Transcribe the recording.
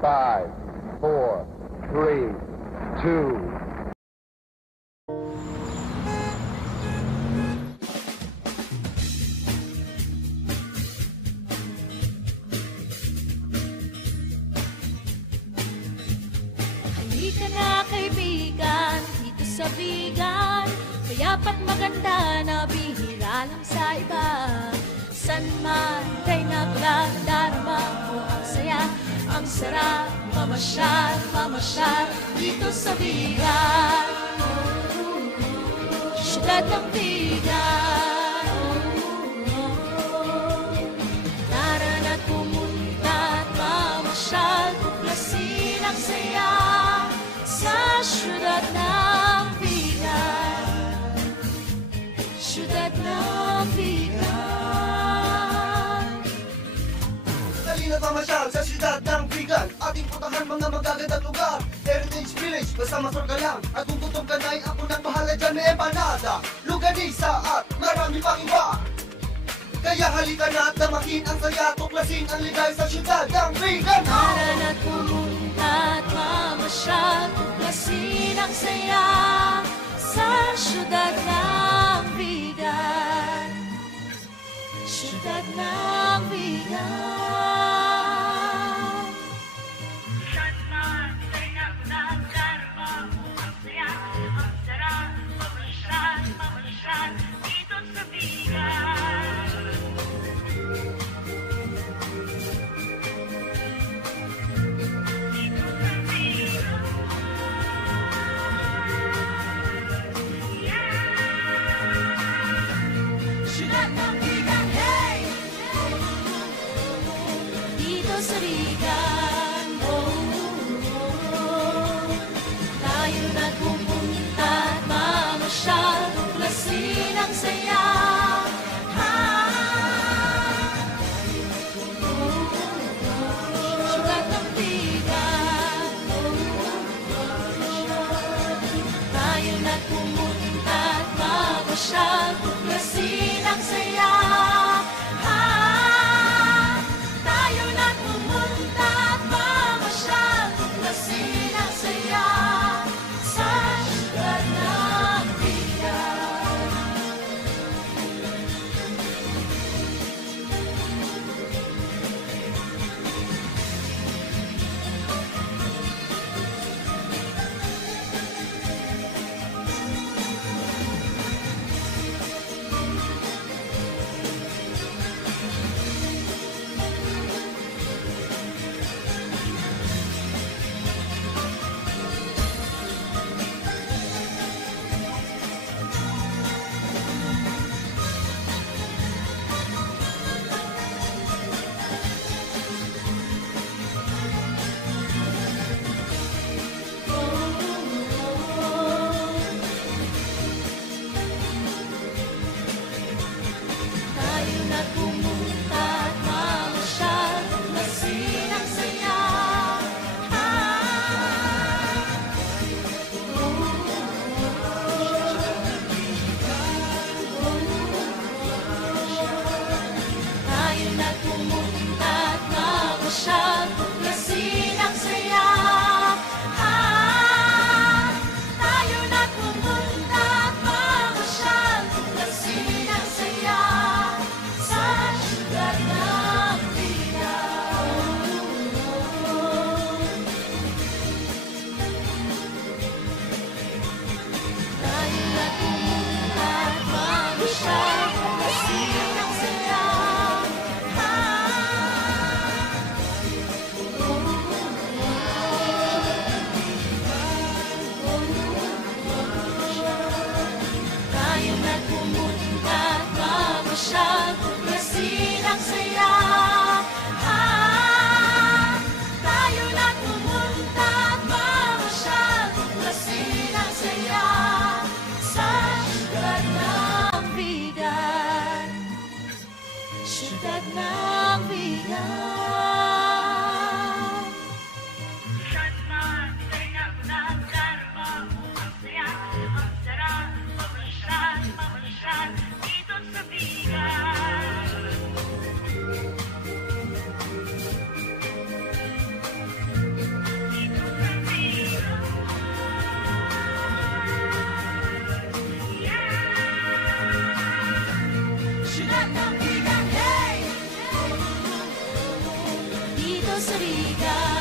5, 4, 3, 2. Halika na kaibigan, dito sa Bigan, kaya't maganda na bihira lang sa iba. San man kay nagladarama mo ang saya, ang sarap, mamasyal, mamasyal dito sa Bigan. Siyudad ng Bigan. Tara na't pumunta at mamasyal, tuklasin ang saya sa siyudad ng Bigan. Siyudad ng Bigan. Halina't mamasyal sa siyudad ng Bigan. Ating putahan mga magagandang lugar. Heritage Village, basta masor ka lang. At kung tutok ka na'y ako nang bahala dyan. May empanada, luganisa at marami pang iba. Kaya halika na at damakin ang saya, tuklasin ang ligay sa siyudad ng Bigan. Tara na't pumunta at mamasyal, tuklasin ang saya sa siyudad ng Bigan. Siyudad ng Bigan. bigan.